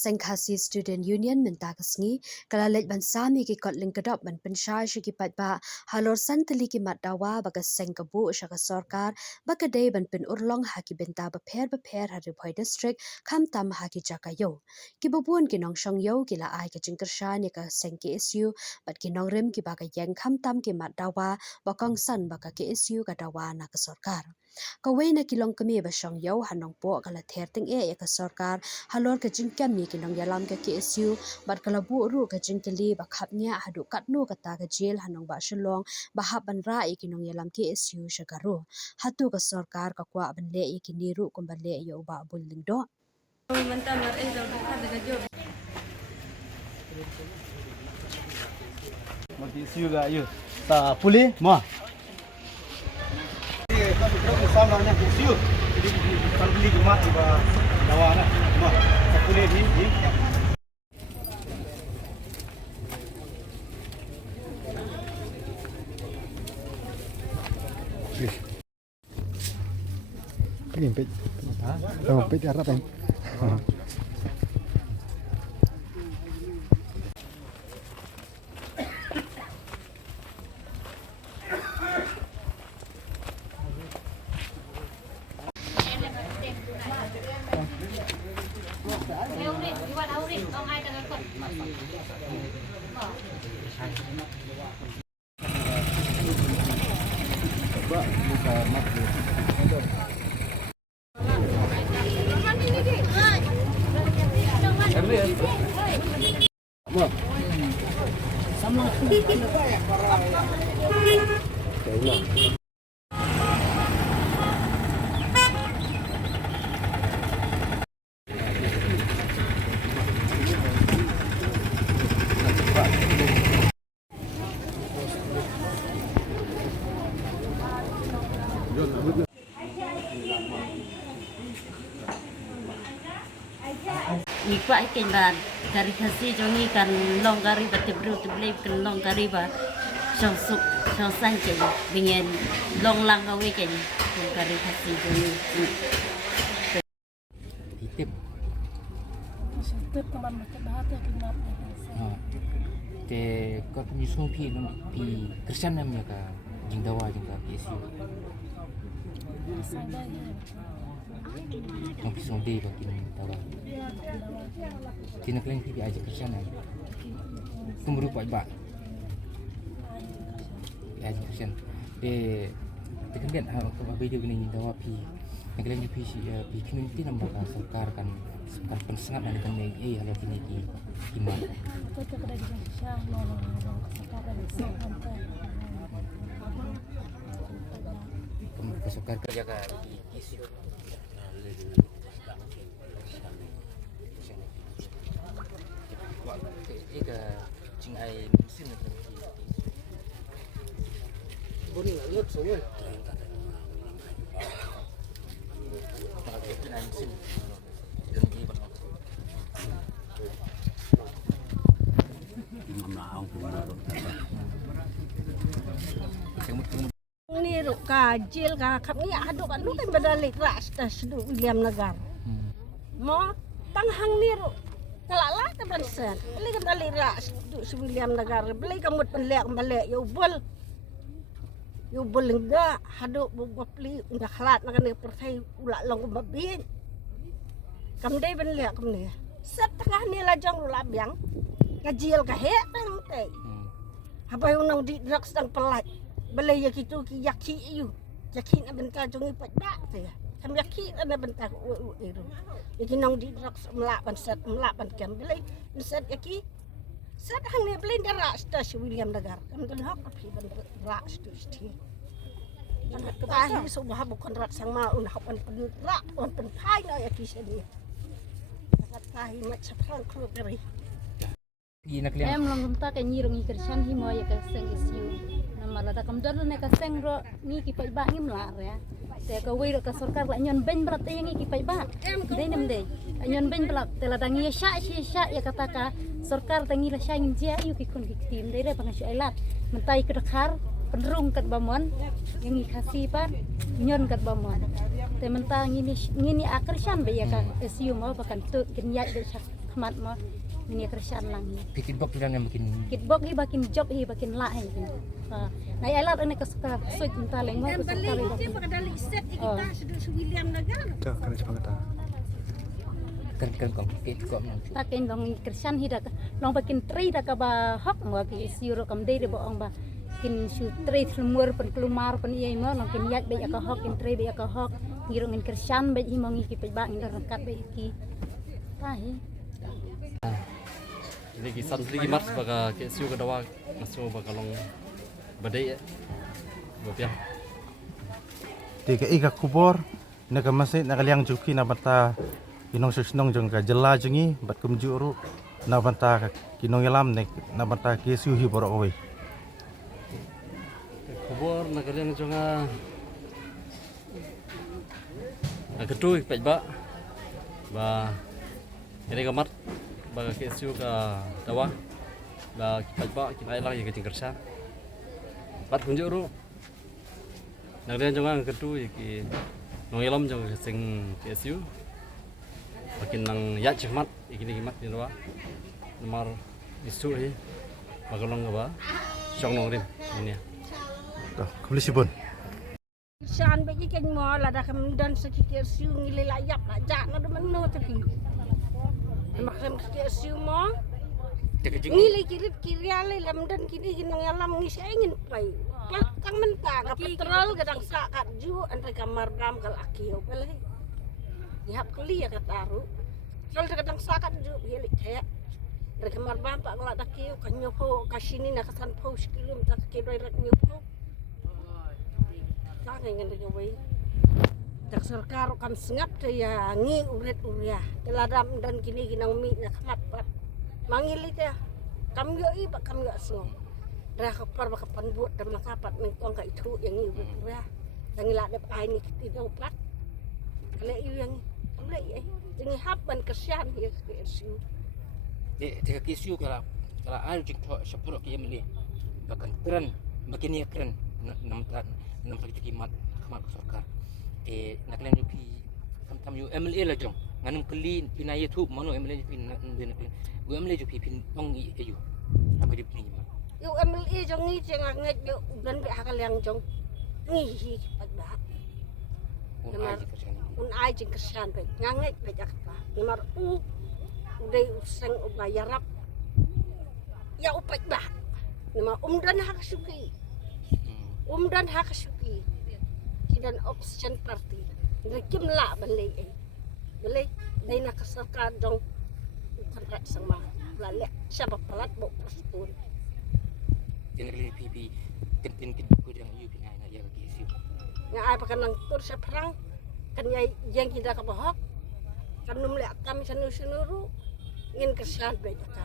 Sengkhasi Student Union minta kesngi kalalet ban sami ki kot lingkedop ban pensyai syaki patba halor santeli ki mat dawa baga sengkebu syaka sorkar baga day ban pen urlong haki benta beper hari Phoi district kam tam haki jakayo ki babuan ki nong syong yo ki la ai ki jingkersha ni ka sengki isu bat ki nong rem ki baga yang kam tam ki mat dawa bakong san baga ki isu ka dawa na ka sorkar kawai na kilong kami ba syong yo hanong po kala ther ting ya ka sorkar halor ka jingkam ni kinong yalam ka KSU bat kala bu ru ka jingkeli ba khapnya hadu katnu kata ka jail hanong ba shlong ba haban ra kinong yalam KSU shagaru hatu ka sarkar ka kwa ban le kiniru kum ba le yo ba bulding do KSU ga yo ta puli mo sama na KSU jadi kalau beli gemat di bawah na mo ta puli ni Pimpit. Oh, pit harap kan. Nikwa ikan ban kari khasi jongi kan long kari batibru tiblei kan long kari ba song suk song san ken bingen long lang ka weekend kari khasi jongi titip Setiap teman macam bahasa kenap. te ko penyusun pi kersan namanya ka jingdawa jingka KSU Saya yang pisong day bagi tawa tina kalian pi aja kersan ay kumuru pa aja kersan te kan ko video gini jingdawa pi yang kalian pi pi community nambah ka sarkar kan pensengat dan kan halo kini gimana kita kena disyah sekarang sampai kesukar kerja ka isu ika jing ai mesin na boni ngalot semua pakai mesin ni ru kajil ka kami adu kan lu kan badalik ras tas du William Nagar mo tanghang ni ru kalala ta bansen beli kan balik ras du William Nagar beli kamut penlek balik yo bol enggak hadu bopli unda khalat makan pertai ula long babin kam dai benlek kam ni set tengah ni lajang ula biang kajil ka he tang tei habai unang di drugs tang pelat balai ya gitu ki yaki you yaki na benta jongi pada te kam yaki na benta eru yaki nong di drugs melaban kem balai set yaki set hang ne balai dara sta William Nagar kam dan hak api ban ra stu sti kan ketahi so bah bukan rat sang ma un hak pan ra on pen pai na yaki sedi kat tahi mat saprang kru dari em long gumta ka nyirong ikersan himo ya ka seng isu namala da kam dal ne ka seng ro ni ki pai ba ngim la ya te ka wei ro ka sarkar la nyon ben brat yang ki pai ba de nem de nyon ben blat te la dangi sha ya kata ka sarkar tangi la sha ngim jia yu ki kun ki tim de re bang shu elat mentai ke dekhar penrung kat bamon yang ikasi pan nyon kat bamon te mentang ngini akersan be ya ka isu mau bakan tu kin ya de khmat mo ni kersian lang hi Pikir bok tu yang bikin kitbok hi bakin job hi bakin la hi na ai lat ane ka suka suit ta leng mo ka suka ri Kadali set kita sudah William Nagar. Dah kena cepat kata. kan kong kok ta ken dong kersian hi dak long bakin tri dak ba hok mo ki siuro kam dei bo ong ba kin su tri semur pen kelumar pen iai mo long kin yak be ka hok kin tri be ka hok ngirong in kersian be hi mongi ki pe ba ngir rakat be ki ta hi Ini kisah sendiri mat sebagai KSU kedawa masuk bakalong badai ya. Bapian. Tiga ika kubur nak masjid nak liang juki nak banta kinong susnong jong ka jela jengi bat kumjuru nak banta kinong yalam nak banta KSU hi borok oi. Kubur nak kalian jonga. Kedui pajba. Ba ini kamat baga KSU ka dawa. Ba pajba kita lah yang kecingkersa. Bat kunjuru. Nak kalian jonga kedui ki nong yalam jong sing KSU. Makin nang ya cemat ikini kimat ni dawa. Nomor isu hi. Bagalong ba. Syong nong rim ini. Dah kembali sibun. Shan bagi kan mo la dah kemudian sekitar siu ngile layak aja na demen no tapi. Makan sekitar siu mo ngile kirit kiriale lamdan kini ginong alam ni saya ingin pai. Kang menta ka petrol gadang sakat ju antre kamar dam kal akio pele. Ihap kali ya kataru. Kal gadang sakat ju hilik kayak dari kamar bam pak kala dakio kanyopo kasini na kasan po skilum tak kira rak nyopo. Tangan dengan wei. Tak sarkar kam sengap ya ngi uret uria. Teladam dan kini ginang mi nak mat pat. Mangili dia. Kam yo i pak kam yo song. Dah kapar bak pan buat dan makapat ning tong ka itu yang ngi uret uria. Yang la dep ai ni tidak pat. Kale yu yang kale ai. Jadi haban kesian ya kesu. Teka KSU kalau air jeng thok sepurok kia meli bahkan keren makin ya keren nam pagi kimat kamat sarkar nak kalian yupi tam yu MLA la jong nganum keli pinaya tu mano MLA pin nak kalian bu MLA jupi pin tong i ayu apa di pin Yo MLA jong ni jeng nget yo dan be hakal yang jong ngi hi pat ba. Un ai jeng kesian be nganget be jak pa. Nomor udah usang ubayarap ya upat bah nama dan hak suki dan hak suki kidan option party rekim la balai balai dai nak sarkar dong kontrak sama lale siapa pelat bo pastun Kena kali pipi kentin ku yang you pin ai ya KSU nga ai pakan nang tur sa perang kan yang kita kabahok kan numle kami sanu sunuru ingin kesan be jaka